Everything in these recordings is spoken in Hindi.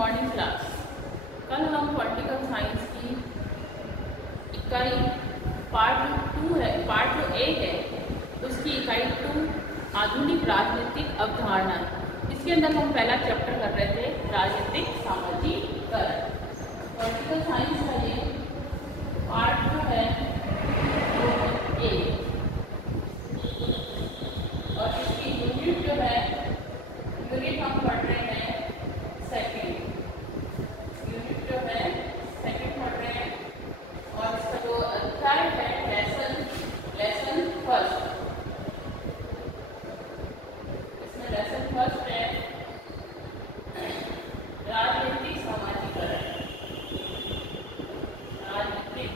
Morning class. कल हम पॉलिटिकल साइंस की इकाई पार्ट जो ए है उसकी इकाई 2 आधुनिक राजनीतिक अवधारणा। इसके अंदर हम पहला चैप्टर कर रहे थे राजनीतिक सामाजिकरण। पॉलिटिकल साइंस का ये पार्ट जो है वो ए और इसकी यूनिट जो है यूनिट हम पढ़ रहे हैं सेकेंड। यूनिट जो है सेकेंड पढ़ रहे हैं और इसका जो अध्याय है लेसन फर्स्ट। इसमें लेसन फर्स्ट है राजनीतिक सामाजिकरण। राजनीतिक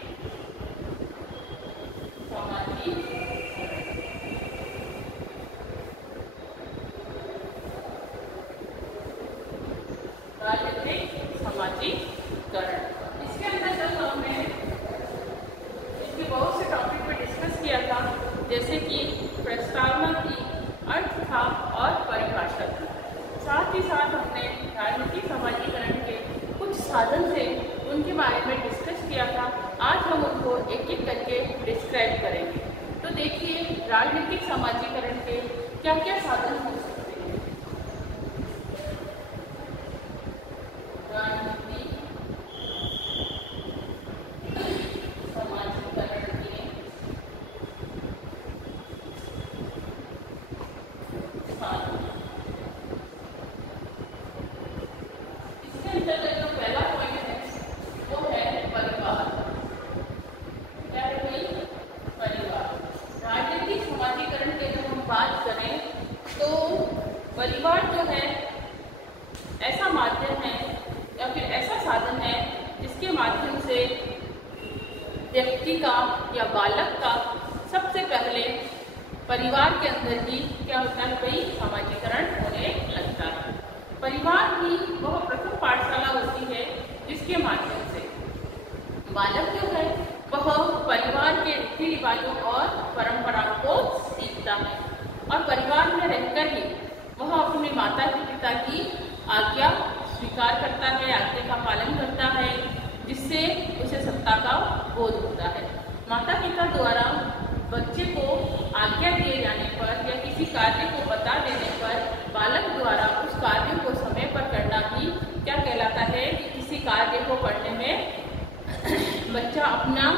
सामाजिकरण इसके अंदर जब हमने इसके बहुत से टॉपिक पे डिस्कस किया था, जैसे कि प्रस्तावना की, अर्थ था और परिभाषा थी। साथ ही साथ हमने राजनीतिक सामाजिकरण के कुछ साधन थे उनके बारे में डिस्कस किया था। आज हम उनको एक एक करके डिस्क्राइब करेंगे। तो देखिए राजनीतिक सामाजिकरण के क्या क्या साधन हो सकते हैं। परिवार जो है ऐसा माध्यम है या फिर ऐसा साधन है जिसके माध्यम से व्यक्ति का या बालक का सबसे पहले परिवार के अंदर ही क्या होता है भाई सामाजिकरण होने लगता है। परिवार ही वह प्रथम पाठशाला होती है जिसके माध्यम से बालक जो है वह परिवार के रीति रिवाजों और परंपराओं को सीखता है और परिवार में रहकर ही वह अपने माता पिता की आज्ञा स्वीकार करता है, आज्ञा का पालन करता है, जिससे उसे सत्ता का बोध होता है। माता पिता द्वारा बच्चे को आज्ञा दिए जाने पर या किसी कार्य को बता देने पर बालक द्वारा उस कार्य को समय पर करना ही क्या कहलाता है कि किसी कार्य को करने में बच्चा अपना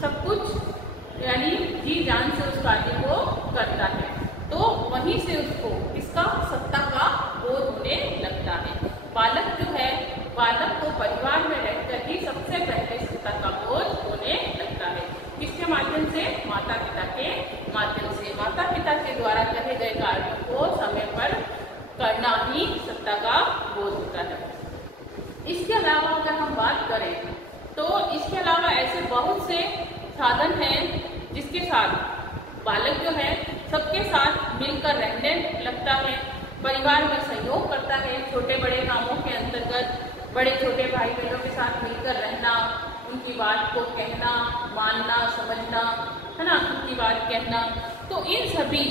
सब कुछ यानी जी जान से उस कार्य को करता है। तो वहीं से उसको इसका सत्ता का बोध होने लगता है। बालक जो है बालक को परिवार में रहकर ही सबसे पहले सत्ता का बोध होने लगता है। किसके माध्यम से? माता पिता के माध्यम से। माता पिता के द्वारा कहे गए कार्यों को समय पर करना ही सत्ता का बोध होता है। इसके अलावा अगर हम बात करें तो इसके अलावा ऐसे बहुत से साधन हैं जिसके साथ बालक जो है सबके साथ मिलकर रहने लगता है, परिवार में सहयोग करता है। छोटे बड़े कामों के अंतर्गत बड़े छोटे भाई बहनों के साथ मिलकर रहना, उनकी बात को कहना, मानना, समझना, है ना, उनकी बात कहना। तो इन सभी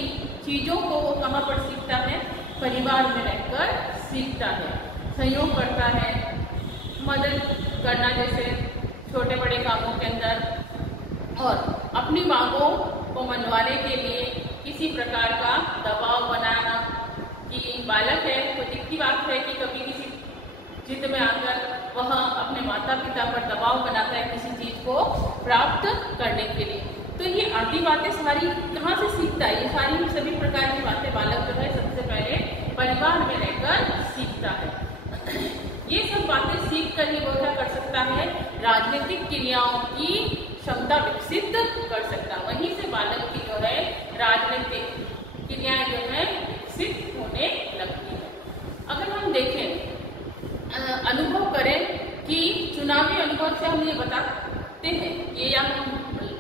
चीज़ों को वो कहाँ पर सीखता है? परिवार में रहकर सीखता है। सहयोग करता है, मदद करना जैसे छोटे बड़े कामों के अंदर, और अपनी मांगों को मनवाने के लिए किसी प्रकार का दबाव बनाना कि बालक है तो दिखती बात है कि कभी किसी जिद में आकर वह अपने माता पिता पर दबाव बनाता है किसी चीज़ को प्राप्त करने के लिए। तो ये आदि बातें सारी कहाँ से सीखता है? ये सारी सभी प्रकार की बातें बालक जो है सबसे पहले परिवार में रहकर सीखता है। ये सब बातें सीख कर ही वो क्या कर सकता है? राजनीतिक क्रियाओं की क्षमता विकसित कर सकता। वहीं से बालक की जो है राजनीतिक क्रियाएं जो है विकसित होने लगती है। अगर हम देखें अनुभव करें कि चुनावी अनुभव से हम ये बताते हैं, ये या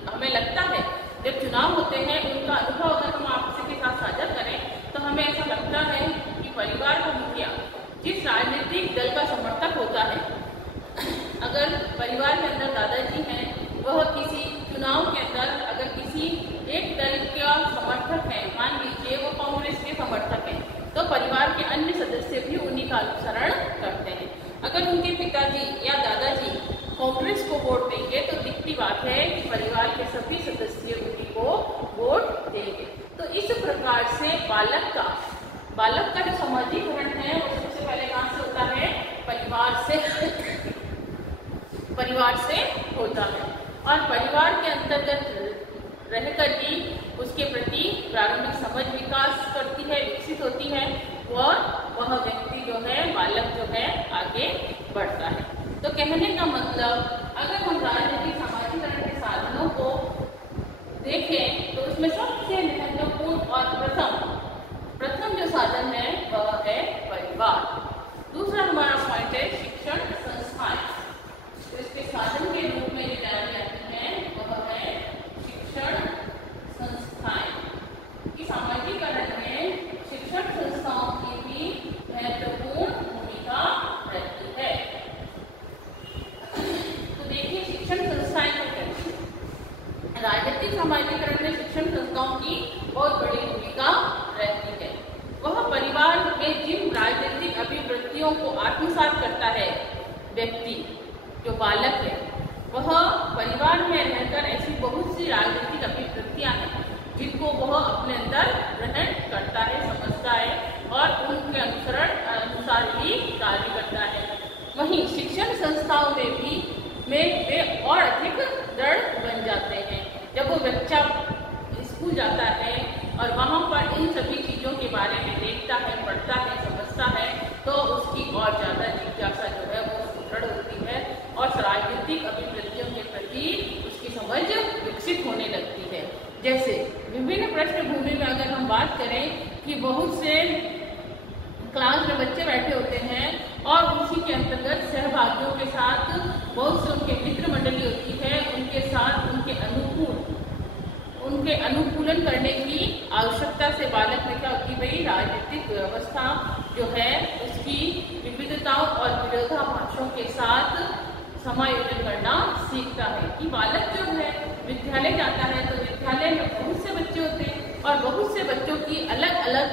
हमें लगता है जब चुनाव होते हैं उनका अनुभव अगर हम आपसे के साथ साझा करें तो हमें ऐसा लगता है कि परिवार का मुखिया जिस राजनीतिक दल का समर्थक होता है, अगर परिवार के अंदर दादाजी हैं वह किसी चुनाव के अंदर अगर किसी एक दल का समर्थक है, मान लीजिए वो कांग्रेस के समर्थक हैं, तो परिवार के अन्य सदस्य भी उन्हीं का अनुसरण करते हैं। अगर से बालक का जो समाजीकरण है वो सबसे पहले कहाँ से होता है? परिवार से होता है। और परिवार के अंतर्गत रहकर ही उसके प्रति प्रारंभिक समझ विकास करती है, विकसित होती है, और वह व्यक्ति जो है, बालक जो है, आगे बढ़ता है। तो कहने का मतलब, अगर हम राजनीतिक समाजीकरण के साधनों को देखें तो उसमें सबसे महत्वपूर्ण और प्रथम जो साधन है वह है परिवार। दूसरा हमारा पॉइंट है शिक्षण संस्थाएं। तो इसके साधन के रूप में जो जानी जाती है वह है शिक्षण संस्थाएं। कि समाजीकरण में शिक्षण संस्थाओं की भी महत्वपूर्ण भूमिका रहती है। तो देखिए शिक्षण संस्थाएं क्या कहती है। राजनीतिक समाजीकरण में शिक्षण संस्थाओं की बहुत बड़ी भूमिका रहती है। वह परिवार में जिन राजनीतिक अभिवृत्तियों को आत्मसात करता है व्यक्ति, जो बालक है, वह परिवार में रहकर ऐसी बहुत सी राजनीतिक अभिवृत्तियां हैं जिनको वह अपने अंदर ग्रहण करता है, समझता है और उनके अनुसार ही कार्य करता है। वहीं शिक्षण संस्थाओं में वे और अधिक दृढ़ बन जाते हैं। जब वो बच्चा स्कूल जाता है और वहाँ पर इन सभी चीज़ों के बारे में देखता है, पढ़ता है, समझता है, तो उसकी और ज़्यादा जिज्ञासा जो है वो सुदृढ़ होती है और राजनीतिक अभिवृत्तियों के प्रति उसकी समझ विकसित होने लगती है। जैसे विभिन्न पृष्ठभूमि में अगर हम बात करें कि बहुत से क्लास में बच्चे बैठे होते हैं और उसी के अंतर्गत सहभागियों के साथ बहुत से उनके मित्र मंडली होती है, उनके साथ उनके अनुकूलन करने की आवश्यकता से बालक में क्या होती है भाई, राजनीतिक व्यवस्था जो है उसकी विविधताओं और विरोधाभासों के साथ समायोजन करना सीखता है। कि बालक जो है विद्यालय जाता है तो विद्यालय में बहुत से बच्चे होते हैं और बहुत से बच्चों की अलग अलग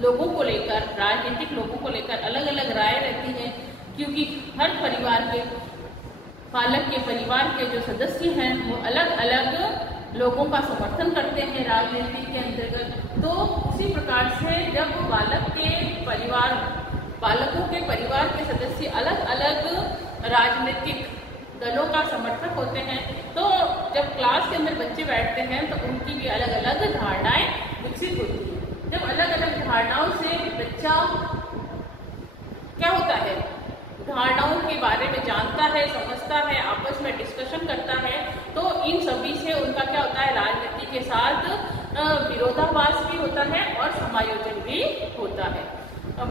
लोगों को लेकर, राजनीतिक लोगों को लेकर अलग अलग राय रहती है, क्योंकि हर परिवार के बालक के परिवार के जो सदस्य हैं वो अलग अलग लोगों का समर्थन करते हैं राजनीति के अंतर्गत। तो उसी प्रकार से जब बालकों के परिवार के सदस्य अलग अलग राजनीतिक दलों का समर्थक होते हैं, तो जब क्लास के अंदर बच्चे बैठते हैं तो उनकी भी अलग अलग धारणाएं विकसित होती हैं। जब अलग अलग धारणाओं से बच्चा क्या होता है, धारणाओं के बारे में जानता है, समझता है, आपस में डिस्कशन करता है, तो इन सभी से उनका क्या होता है, राजनीति के साथ विरोधाभास भी होता है और समायोजन भी होता है।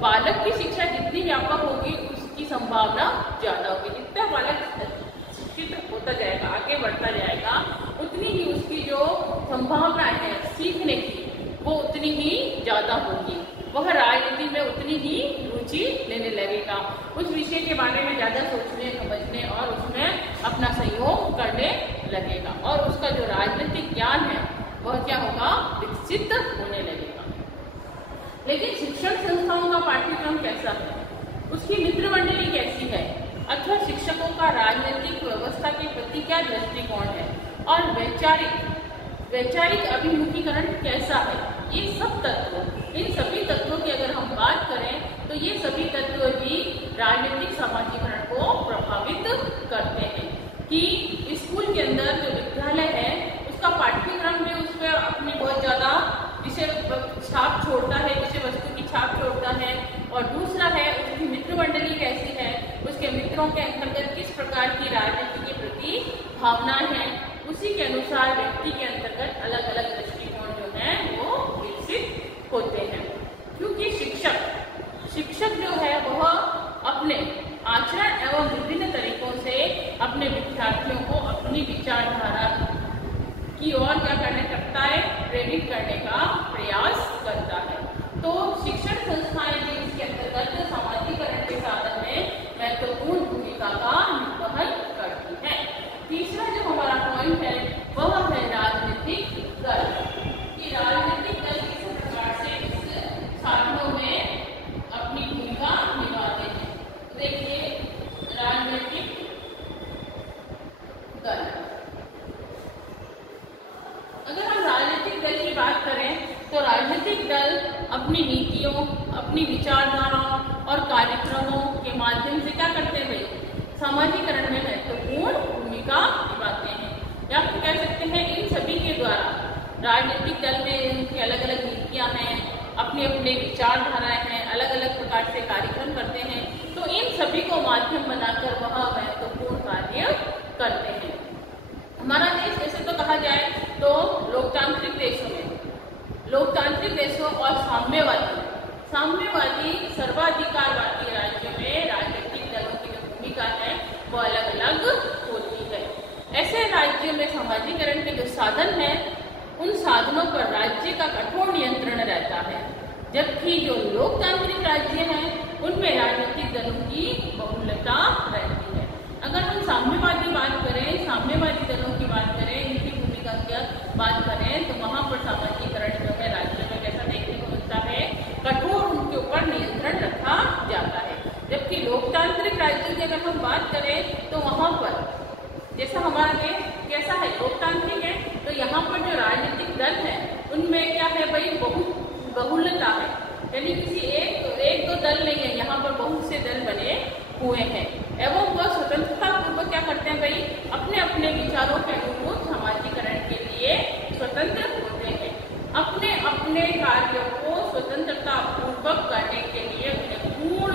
बालक की शिक्षा जितनी व्यापक होगी उसकी संभावना ज्यादा होगी। जितना बालक शिक्षित होता जाएगा, आगे बढ़ता जाएगा, उतनी ही उसकी जो संभावना है सीखने की वो उतनी ही ज्यादा होगी। वह राजनीति में उतनी ही रुचि लेने लगेगा, उस विषय के बारे में ज़्यादा सोचने, समझने और उसमें अपना सहयोग करने लगेगा और उसका जो राजनीतिक ज्ञान है वह क्या होगा, विकसित होने लगेगा। लेकिन शिक्षण संस्थाओं का पाठ्यक्रम कैसा है, उसकी मित्र मंडली कैसी है, अथवा शिक्षकों का राजनीतिक व्यवस्था के प्रति क्या दृष्टिकोण है और वैचारिक अभिमुखीकरण कैसा है, ये सब तत्व, इन सभी तत्वों की अगर हम बात करें तो ये सभी तत्व भी राजनीतिक समाजीकरण को प्रभावित करते हैं। कि स्कूल के अंदर जो विद्यालय है उसका पाठ्यक्रम भी उस पर अपनी बहुत ज़्यादा विषय छाप छोड़ता है, विषय वस्तु की छाप छोड़ता है। और दूसरा है उसकी मित्र मंडली कैसी है, उसके मित्रों के अंतर्गत किस प्रकार की राजनीति के प्रति भावनाएं हैं, उसी के अनुसार व्यक्ति के अंतर्गत अलग अलग दृष्टिकोण जो है वो विकसित होते हैं। क्योंकि शिक्षक जो है वह अपने आचरण एवं विभिन्न तरीकों से अपने विद्यार्थियों को अपनी विचारधारा की ओर क्या करने सकता है, प्रेरित करने का प्रयास करता है। तो शिक्षण संस्थाएं भी इसके अंतर्गत समाजीकरण के साधन में महत्वपूर्ण भूमिका का निर्वहन करती है। तीसरा जो हमारा पॉइंट है वह है राजनीतिक दल अपनी नीतियों, अपनी विचारधाराओं और कार्यक्रमों के माध्यम से क्या करते हैं भाई, समाजीकरण में महत्वपूर्ण भूमिका निभाते हैं। या फिर कह सकते हैं इन सभी के द्वारा राजनीतिक दल में उनकी अलग अलग नीतियां हैं, अपने अपने विचारधाराएं हैं, अलग अलग प्रकार से कार्यक्रम करते हैं, तो इन सभी को माध्यम बनाकर वह महत्वपूर्ण कार्य करते हैं। हमारा देश वैसे तो कहा जाए तो लोकतांत्रिक देशों और साम्यवादी सर्वाधिकारवादी राज्यों में राजनीतिक दलों की जो भूमिका है वो अलग अलग होती है। ऐसे राज्यों में समाजीकरण के जो साधन हैं उन साधनों पर राज्य का कठोर नियंत्रण रहता है, जबकि जो लोकतांत्रिक राज्य हैं उनमें राजनीतिक दलों की बहुलता रहती है। अगर हम साम्यवादी दलों की बात करें, इनकी भूमिका की बात करें तो वहाँ पर समाजीकरण जो है राज्य में कैसा देखने को मिलता है, कठोर उनके ऊपर नियंत्रण रखा जाता है। जबकि लोकतांत्रिक राज्यों की अगर हम बात करें तो वहाँ पर जैसा हमारा देश कैसा है, लोकतांत्रिक है, तो यहाँ पर जो राजनीतिक दल है उनमें क्या है भाई, बहुलता है, यानी किसी एक दो दल नहीं है, यहाँ पर बहुत से दल बने हुए हैं एवं वह स्वतंत्रता पूर्वक क्या करते हैं भाई, अपने अपने विचारों के अनुरूप समाजीकरण के लिए स्वतंत्र होते हैं। अपने अपने कार्यों को स्वतंत्रता पूर्वक करने के लिए उन्हें पूर्ण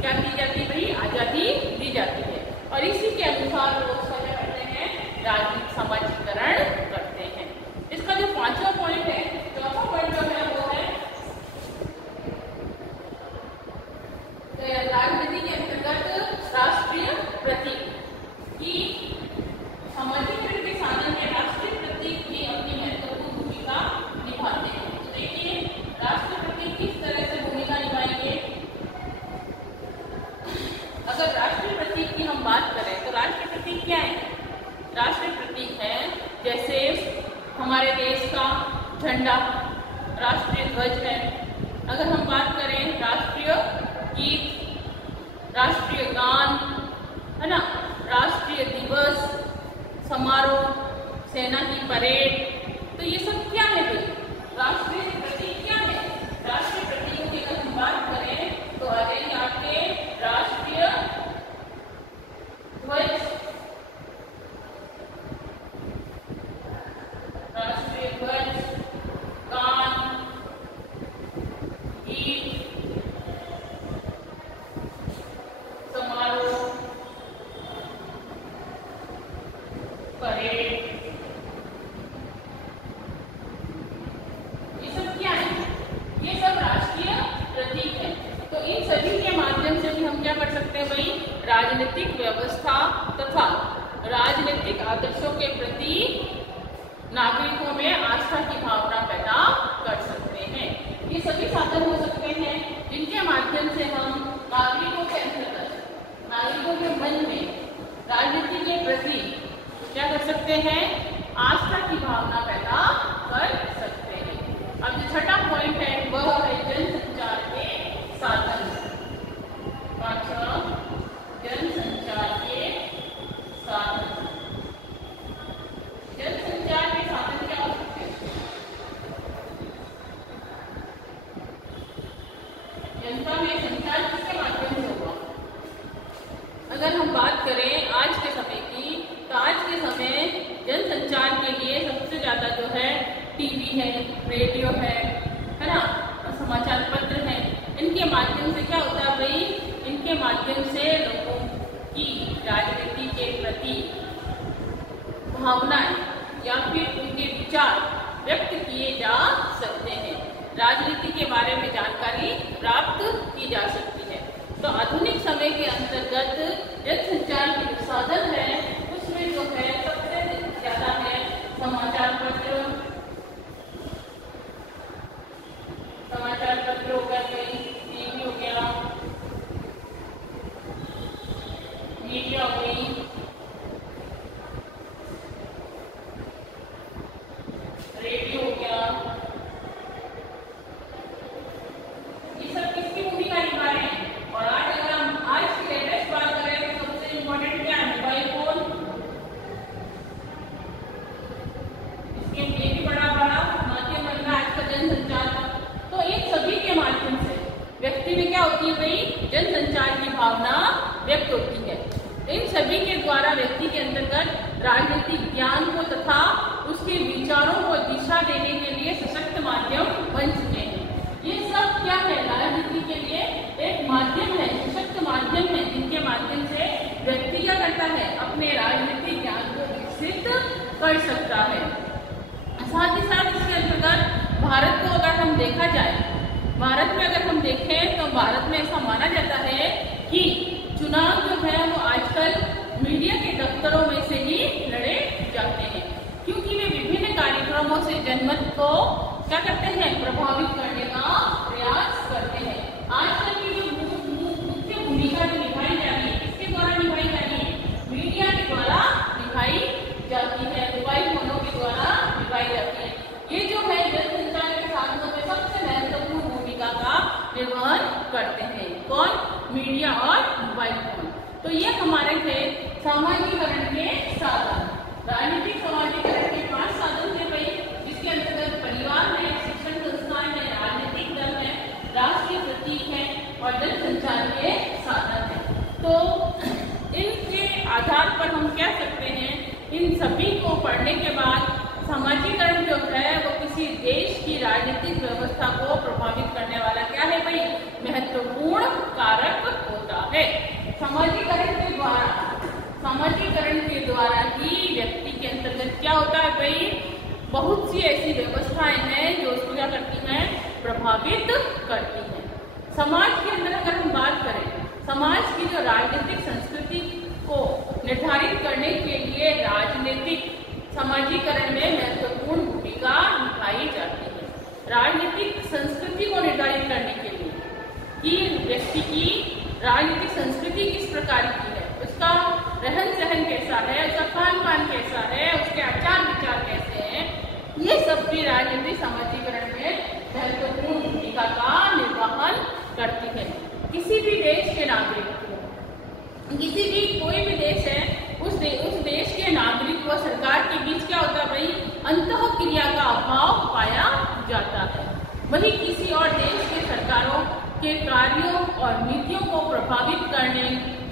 क्या दी जाती है भाई, आजादी दी जाती है और इसी के अनुसार वो क्या करते हैं, राजनीतिक समाजीकरण करते हैं। इसका जो पांचवा पॉइंट है, चौथा पॉइंट जो है वो है राजनीति के अंतर्गत राष्ट्रीय प्रतीक की समाजीकरण के साधन में राष्ट्रीय प्रतीक भी अपनी महत्वपूर्ण भूमिका निभाते हैं। तो देखिए राष्ट्रीय प्रतीक किस तरह से भूमिका निभाएंगे। अगर राष्ट्रीय प्रतीक की हम बात करें तो राष्ट्रीय प्रतीक क्या है, राष्ट्रीय प्रतीक है जैसे हमारे देश का झंडा, राष्ट्रीय ध्वज है। अगर हम बात करें राष्ट्रीय गीत, राष्ट्रीय गान, है ना, राष्ट्रीय दिवस, समारोह, सेना की परेड, तो ये सब क्या है भाई, राष्ट्रीय प्रतीक क्या है। राष्ट्रीय प्रतीकों की अगर हम बात करें तो आ जाएंगे आपके राष्ट्रीय ध्वज, गान, गीत, समारोह, परेड, ये सब क्या है, ये सब राष्ट्रीय प्रतीक है। तो इन सभी के माध्यम से भी हम क्या कर सकते हैं भाई, राजनीतिक व्यवस्था तथा राजनीतिक आदर्शों के प्रति नागरिकों में आस्था की भावना पैदा कर सकते हैं। ये सभी साधन हो सकते हैं जिनके माध्यम से हम नागरिकों के अंतर्गत, नागरिकों के मन में राजनीति के प्रति क्या कर सकते हैं, आस्था की भावना पैदा कर सकते हैं। अब जो छठा पॉइंट है वह है जनसंचार के साधन। पांचवा, जनसंचार के साधन। जनसंचार के साधन क्या हो सकते हैं, जनता में संचार किसके माध्यम से होगा। अगर हम बात करें आज के समय की, तो आज के समय जनसंचार के लिए सबसे ज्यादा जो है टीवी है, रेडियो है ना, समाचार पत्र है। इनके माध्यम से क्या होता है भाई, इनके माध्यम से लोगों की राजनीति के प्रति भावनाएं या फिर उनके विचार व्यक्त किए जा सकते हैं, राजनीति के बारे में जानकारी प्राप्त की जा सकती है। तो आधुनिक समय के अंतर्गत जनसंचार के जो साधन है उसमें जो है सबसे ज्यादा है समाचार पत्र, हो गया, टीवी हो गया, मीडिया हो गई, रेडियो हो गया। ये सब किसकी भूमिका निभा रहे हैं। और आज अगर हम आज की लेटेस्ट बात करें तो सबसे इम्पोर्टेंट क्या है, मोबाइल फोन। इसके होती है भाई? जनसंचार की भावना व्यक्त होती है। इन सभी के द्वारा व्यक्ति के अंतर्गत राजनीतिक ज्ञान को तथा उसके विचारों को दिशा देने के लिए सशक्त माध्यम बन चुके हैं। ये सब क्या है? राजनीति के लिए एक माध्यम है, सशक्त माध्यम है, जिनके माध्यम से व्यक्ति क्या करता है? अपने राजनीतिक ज्ञान को विकसित कर सकता है। साथ ही साथ इसके अंतर्गत भारत को अगर हम देखा जाए, भारत में अगर हम देखें तो भारत में ऐसा माना जाता है कि चुनाव जो है वो आजकल मीडिया के दफ्तरों में से ही लड़े जाते हैं, क्योंकि वे विभिन्न कार्यक्रमों से जनमत को क्या करते हैं? प्रभावित करने का प्रयास करते हैं। आजकल की जो मुख्य भूमिका जो निभाई जा रही है, किसके द्वारा निभाई जा रही है? मीडिया के द्वारा निभाई जाती है, मोबाइल फोनों के द्वारा निभाई जाती है। ये जो है जनसंचार के साधनों में सबसे महत्वपूर्ण भूमिका का निर्वहन करते हैं। कौन? मीडिया और मोबाइल फोन। तो ये हमारे थे सामाजिकरण के साधन। राजनीतिक सामाजिकरण के 5 साधन थे भाई, जिसके अंतर्गत परिवार है, शिक्षण संस्थान है, राजनीतिक दल है, राष्ट्रीय प्रतीक है और जनसंचार के साधन है। तो इनके आधार पर हम कह सकते हैं, इन सभी को पढ़ने के बाद सामाजिकरण जो है वो किसी देश की राजनीतिक व्यवस्था को प्रभावित करने वाला क्या है भाई? महत्वपूर्ण कारक होता है। सामाजिकरण के द्वारा ही व्यक्ति के अंतर्गत क्या होता है भाई? बहुत सी ऐसी व्यवस्थाएं हैं जो उसको क्या करती हैं? प्रभावित करती हैं। समाज के अंदर अगर हम बात करें, समाज की जो राजनीतिक संस्कृति को निर्धारित करने के लिए राजनीतिक सामाजिकरण में महत्वपूर्ण भूमिका निभाई जाती है। राजनीतिक संस्कृति को निर्धारित करने के लिए कि व्यक्ति की राजनीतिक संस्कृति किस प्रकार की है, उसका रहन सहन कैसा है, उसका खान पान कैसा है, उसके आचार विचार कैसे हैं, ये सब भी राजनीतिक सामाजिकरण में महत्वपूर्ण भूमिका का निर्वहन करती है। किसी भी देश के नागरिक को, किसी भी कोई भी देश है, उस देश के नागरिक व सरकार के बीच क्या होता है भाई? अंतःक्रिया का अभाव पाया जाता है। वही किसी और देश के सरकारों के कार्यों और नीतियों को प्रभावित करने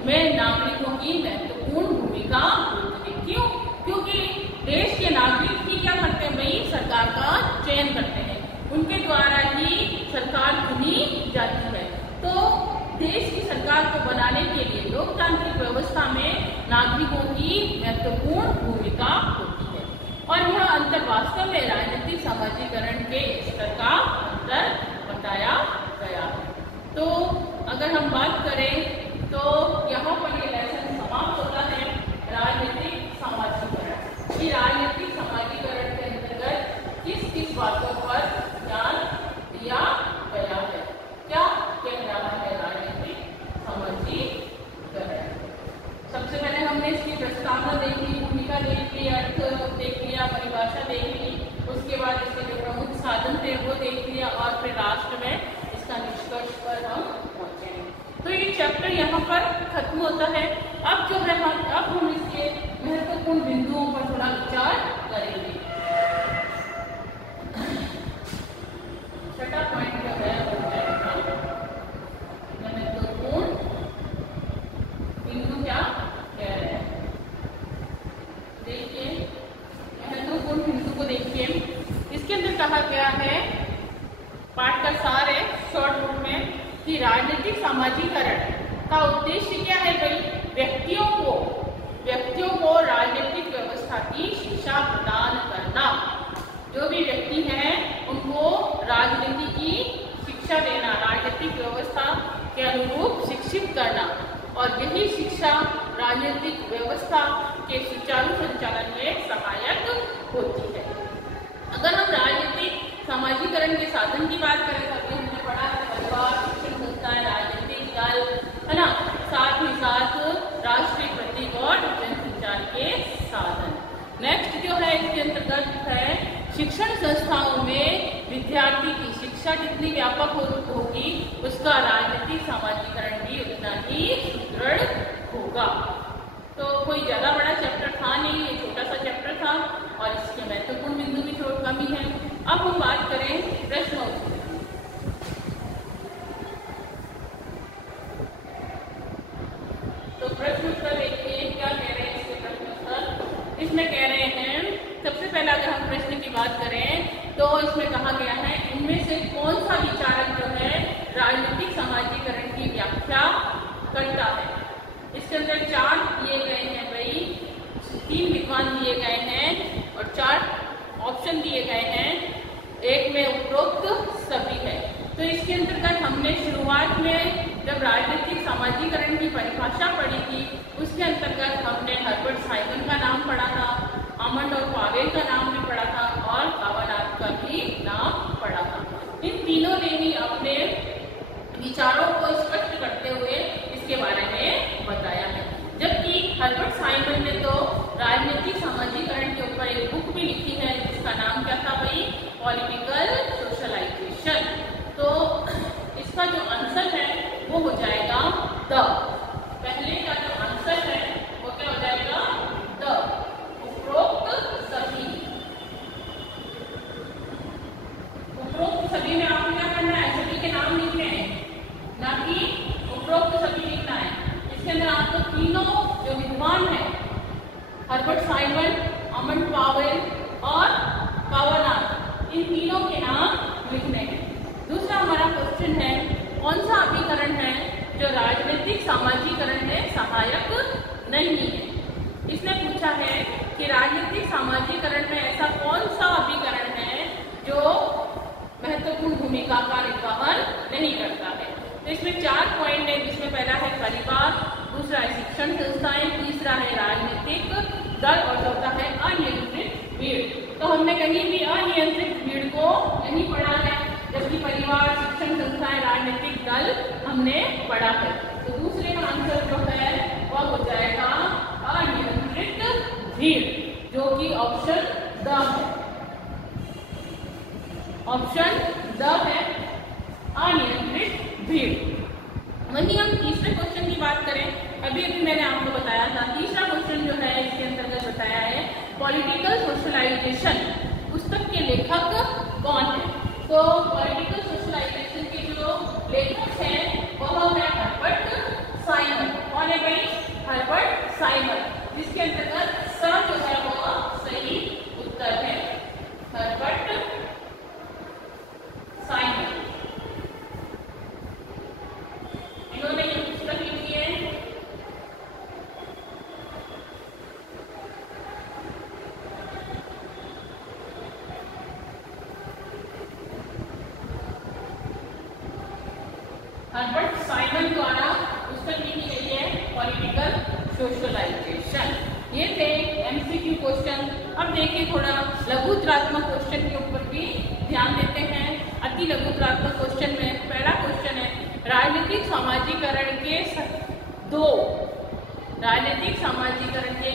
में नागरिकों की महत्वपूर्ण भूमिका होती है। क्यों? क्योंकि देश के नागरिक ही क्या करते हैं भाई? सरकार का चयन करते हैं, उनके द्वारा ही सरकार चुनी जाती है। तो देश की सरकार को बनाने के लिए लोकतांत्रिक व्यवस्था में नागरिकों की महत्वपूर्ण भूमिका होती है। और यह अंतर वास्तव में राजनीतिक सामाजिकरण के स्तर का अंतर बताया गया है। तो अगर हम बात करें तो यहाँ पर ये लेसन समाप्त होता है। राजनीतिक सामाजिकरण, ये राजनीतिक सामाजिकरण के अंतर्गत किस किस बातों पर ध्यान दिया गया है, क्या कह रहा है राजनीतिक सामाजिकरण? सबसे पहले हमने इसकी प्रस्तावना देख ली, भूमिका देख ली, अर्थ देख लिया, परिभाषा देख ली, उसके बाद इसके जो प्रमुख साधन थे वो देख लिया और फिर लास्ट में इसका निष्कर्ष पर हम पहुंचे हैं। तो ये चैप्टर यहाँ पर खत्म होता है। अब जो है हम इसके महत्वपूर्ण बिंदुओं पर थोड़ा विचार करेंगे। छठा पॉइंट जो है महत्वपूर्ण बिंदु क्या कह रहे हैं, देखिए महत्वपूर्ण बिंदु को देखिए। इसके अंदर कहा गया है, पाठ का सार है शॉर्ट बुक में, कि राजनीतिक सामाजिकरण का उद्देश्य क्या है भाई? व्यक्तियों को राजनीतिक व्यवस्था की शिक्षा प्रदान करना। जो भी व्यक्ति हैं उनको राजनीति की शिक्षा देना, राजनीतिक व्यवस्था के अनुरूप शिक्षित करना, और यही शिक्षा राजनीतिक व्यवस्था के सुचारू संचालन में सहायक होती है। अगर हम राजनीतिक सामाजिकरण के साधन की बात करें तो अभी हमने पढ़ा है परिवार, शिक्षण संस्थाएं, राजनीतिक दल, है ना, साथ ही साथ राष्ट्रीय प्रतीक और जनसंचार के साधन। नेक्स्ट जो है इसके अंतर्गत है शिक्षण संस्थाओं में विद्यार्थी की शिक्षा जितनी व्यापक होगी उसका राजनीतिक सामाजिकरण भी उतना ही सुदृढ़ होगा। तो कोई ज्यादा बड़ा चैप्टर था नहीं, ये छोटा सा चैप्टर था और इसके महत्वपूर्ण बिंदु भी थोड़ी कम ही है। अब हम बात करें प्रश्नों की। प्रश्न उत्तर देखिए क्या कह रहे हैं इसके प्रश्न उत्तर। इसमें कह रहे हैं, सबसे पहले अगर हम प्रश्न की बात करें तो इसमें कहा गया है इनमें से कौन सा विचारक जो है राजनीतिक समाजीकरण की व्याख्या करता है। इसके अंदर 4 दिए गए हैं भाई, 3 विद्वान दिए गए हैं और 4 ऑप्शन दिए गए हैं, एक में उपरोक्त सभी है। तो इसके अंतर्गत हमने शुरुआत में जब राजनीतिक समाजीकरण की परिभाषा पढ़ी थी उसके अंतर्गत हमने हर्बर्ट साइमन का नाम पढ़ा था, आमंड और पावेल का नाम भी पढ़ा था और कावानाथ का भी नाम पढ़ा था। इन तीनों ने ही अपने विचारों को स्पष्ट करते हुए इसके बारे में बताया है। जबकि हर्बर्ट साइमन ने तो राजनीतिक समाजीकरण के ऊपर एक बुक भी लिखी है जिसका नाम क्या था भाई, पॉलिटिकल सोशलाइजेशन। तो इसका जो आंसर है वो हो जाएगा द, पहले का जो आंसर है वो क्या हो जाएगा, द, उपरोक्त सभी। उपरोक्त सभी में आपको क्या करना है, सभी के नाम लिखने हैं, ना कि उपरोक्त सभी लिखना है। इसके अंदर आपको तीनों जो विद्वान है हर्बर्ट साइमन, आमंड पावेल और कावानाथ, इन तीनों के नाम लिखने हैं। दूसरा हमारा क्वेश्चन है कौन सा अभिकरण है जो राजनीतिक समाजीकरण में सहायक नहीं है। इसने पूछा है कि राजनीतिक समाजीकरण में ऐसा कौन सा अभिकरण है जो महत्वपूर्ण भूमिका का निर्वहन नहीं करता है। तो इसमें 4 पॉइंट है, जिसमें पहला है परिवार, दूसरा है शिक्षण संस्थाएं, तीसरा है राजनीतिक दल और चौथा है अनियंत्रित भीड़। तो हमने कहीं भी अनियंत्रित भीड़ को नहीं पढ़ा है, जबकि परिवार, शिक्षण संस्थाएं, राजनीतिक दल हमने पढ़ा है। तो दूसरे का आंसर जो है वह हो जाएगा अनियंत्रित भीड़, जो कि ऑप्शन द है। ऑप्शन द है अनियंत्रित भीड़। वहीं हम तीसरे क्वेश्चन की बात करें, अभी मैंने आपको बताया था तीसरा क्वेश्चन जो है इसके अंतर्गत बताया है पॉलिटिकल सोशलाइजेशन पुस्तक के लेखक कौन है। तो पॉलिटिकल सोशलाइजेशन के जो लेखक हैं वह है हर्बर्ट साइमन। कौन है भाई, हर्बर्ट साइमन, जिसके अंतर्गत स जो है वह सही उत्तर है, हर्बर्ट साइमन। इन्होंने ये पुस्तक लिखी है। हर्बर्ट साइमन द्वारा पुस्तक लिखी गई है पॉलिटिकल सोशलाइजेशन। ये थे एमसीक्यू क्वेश्चन। अब देखिए थोड़ा लघुत्रात्मक क्वेश्चन के ऊपर भी ध्यान देते हैं। अति लघुत्रात्मक क्वेश्चन में पहला क्वेश्चन है राजनीतिक समाजीकरण के राजनीतिक समाजीकरण के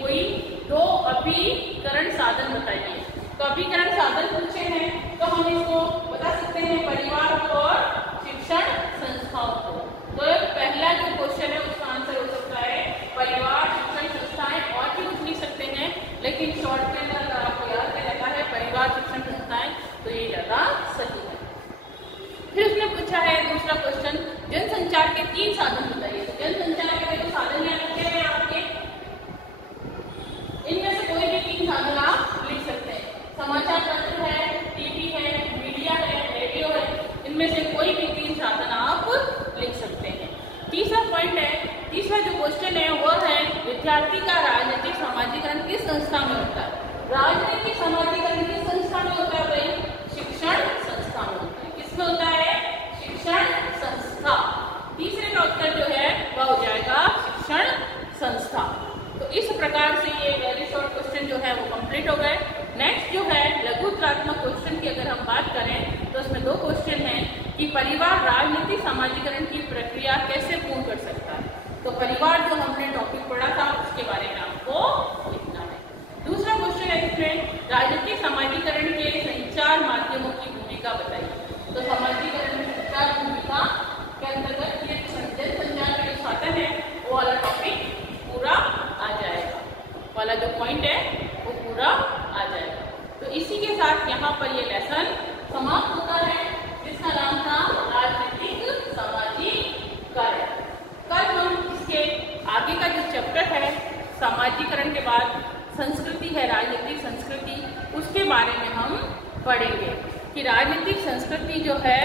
कोई 2 अभिकरण साधन बताइए। तो अभिकरण साधन पूछे हैं तो हम इसको बता सकते हैं परिवार और शिक्षण संस्थाओं को। तो पहला जो क्वेश्चन है उसका आंसर हो सकता है परिवार, शिक्षण संस्थाएं, और भी कुछ लिख सकते हैं, लेकिन शॉर्ट के अंदर अगर आपको याद रहता है परिवार, शिक्षण संस्थाएं, तो ये ज्यादा सही है। फिर उसने पूछा है दूसरा क्वेश्चन जनसंचार के 3 साधन बताइए। तो जनसंचार के तो साधन यहाँ रखे हैं आपके, इनमें से कोई भी 3 साधन आप लिख सकते हैं। समाचार पत्र है, टीवी है, मीडिया है, रेडियो है, इनमें से कोई भी 3 साधन आप लिख सकते हैं। तीसरा पॉइंट है, तीसरा जो क्वेश्चन है वह है विद्यार्थी का राजनीतिक समाजीकरण किस संस्था में होता है। राजनीतिक समाजीकरण किस संस्था में होता है भाई, शिक्षण संस्था में होता है। किसमें होता है, शिक्षण संस्था। तीसरे का उत्तर जो है वह हो जाएगा शिक्षण संस्था। तो इस प्रकार से ये वेरी शॉर्ट क्वेश्चन जो है वो कंप्लीट हो गए। नेक्स्ट जो है लघुत्रात्मक क्वेश्चन की अगर हम बात करें तो उसमें 2 क्वेश्चन हैं कि परिवार राजनीतिक समाजीकरण की प्रक्रिया कैसे पूर्ण कर सकता है। तो परिवार जो हमने टॉपिक पढ़ा था उसके बारे में आपको लिखना है। दूसरा क्वेश्चन है इसमें राजनीतिक समाजीकरण के संचार माध्यमों की भूमिका बताइए। तो समाजीकरण में संचार भूमिका के अंतर्गत ये संचार का जो साधन है वो वाला टॉपिक पूरा आ जाएगा, वाला जो पॉइंट है वो पूरा आ जाएगा। तो इसी के साथ यहाँ पर ये लेसन समाप्त होता है जिसका नाम था राजनीतिक समाजीकरण। कल हम इसके जो है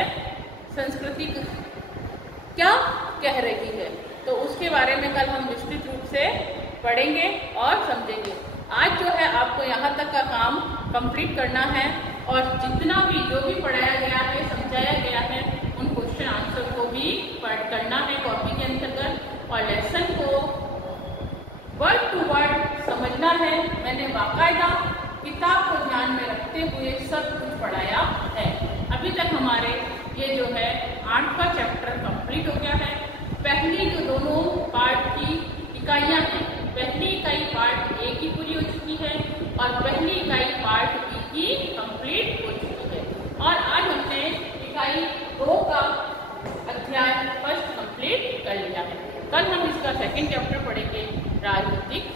संस्कृति क्या कह रही है, तो उसके बारे में कल हम विस्तृत रूप से पढ़ेंगे और समझेंगे। आज जो है आपको यहाँ तक का काम कंप्लीट करना है और जितना भी जो भी पढ़ाया गया है, समझाया गया है, उन क्वेश्चन आंसर को भी करना है कॉपी के अंतर्गत और लेसन को वर्ड टू वर्ड समझना है। मैंने बाकायदा किताब को ध्यान में रखते हुए सब कुछ पढ़ाया है। अभी तक हमारे ये जो है 8वां चैप्टर कंप्लीट हो गया है। पहली जो दोनों पार्ट की इकाइयां हैं, पहली इकाई पार्ट ए की पूरी हो चुकी है और पहली इकाई पार्ट बी की कंप्लीट हो चुकी है और आज हमने इकाई 2 का अध्याय फर्स्ट कंप्लीट कर लिया है। कल हम इसका सेकंड चैप्टर पढ़ेंगे, राजनीतिक